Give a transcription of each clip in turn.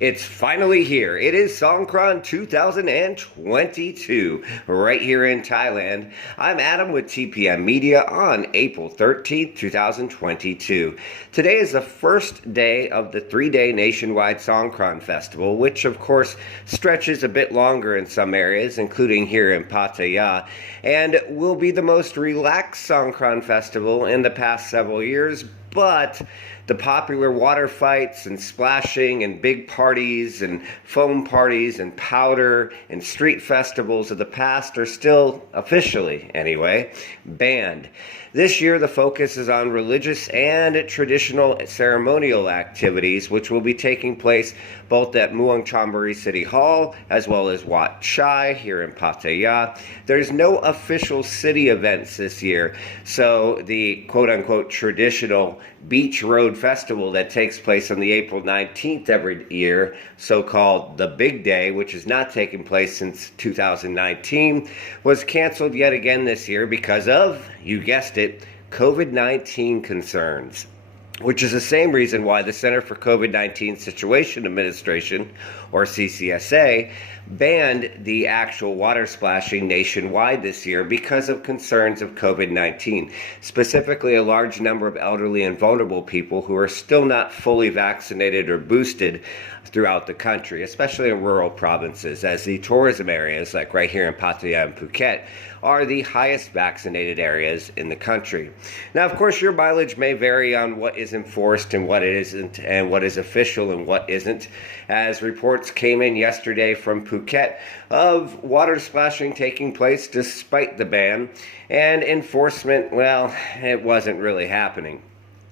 It's finally here. It is Songkran 2022, right here in Thailand. I'm Adam with TPM Media on April 13th, 2022. Today is the first day of the 3-day nationwide Songkran Festival, which of course stretches a bit longer in some areas, including here in Pattaya, and will be the most relaxed Songkran Festival in the past several years. But the popular water fights and splashing and big parties and foam parties and powder and street festivals of the past are still, officially anyway, banned. This year the focus is on religious and traditional ceremonial activities, which will be taking place both at Muang Chonburi City Hall as well as Wat Chai here in Pattaya. There's no official city events this year, so the quote-unquote traditional Beach Road Festival that takes place on the April 19th every year, so-called the Big Day, which is not taking place since 2019, was canceled yet again this year because of, you guessed it, COVID-19 concerns, which is the same reason why the Center for COVID-19 Situation Administration, or CCSA, banned the actual water splashing nationwide this year because of concerns of COVID-19, specifically a large number of elderly and vulnerable people who are still not fully vaccinated or boosted throughout the country, especially in rural provinces, as the tourism areas, like right here in Pattaya and Phuket, are the highest vaccinated areas in the country. Now, of course, your mileage may vary on what is enforced and what isn't, and what is official and what isn't, as reports came in yesterday from Phuket of water splashing taking place despite the ban, and enforcement, well, it wasn't really happening.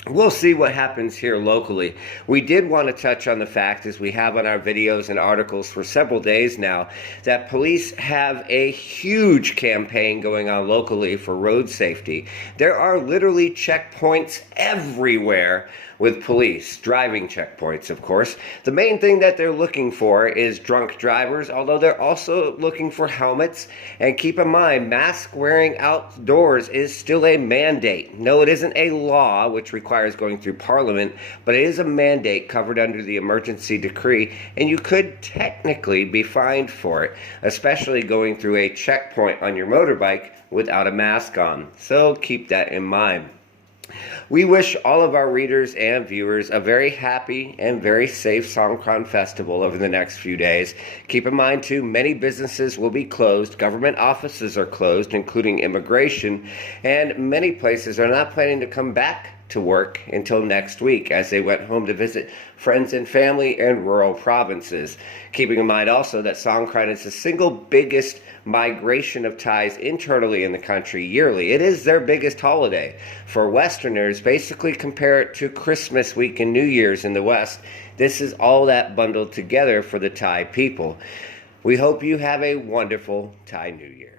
We'll see what happens here locally. We did want to touch on the fact, as we have on our videos and articles for several days now, that police have a huge campaign going on locally for road safety. There are literally checkpoints everywhere with police, driving checkpoints, of course. The main thing that they're looking for is drunk drivers, although they're also looking for helmets. And keep in mind, mask wearing outdoors is still a mandate. No, it isn't a law, which requires going through Parliament, but it is a mandate covered under the emergency decree, and you could technically be fined for it, especially going through a checkpoint on your motorbike without a mask on. So keep that in mind. We wish all of our readers and viewers a very happy and very safe Songkran Festival over the next few days. Keep in mind, too, many businesses will be closed. Government offices are closed, including immigration, and many places are not planning to come back to work until next week, as they went home to visit friends and family in rural provinces. Keeping in mind also that Songkran is the single biggest migration of Thais internally in the country yearly. It is their biggest holiday. For Westerners, basically compare it to Christmas week and New Year's in the West. This is all that bundled together for the Thai people. We hope you have a wonderful Thai New Year.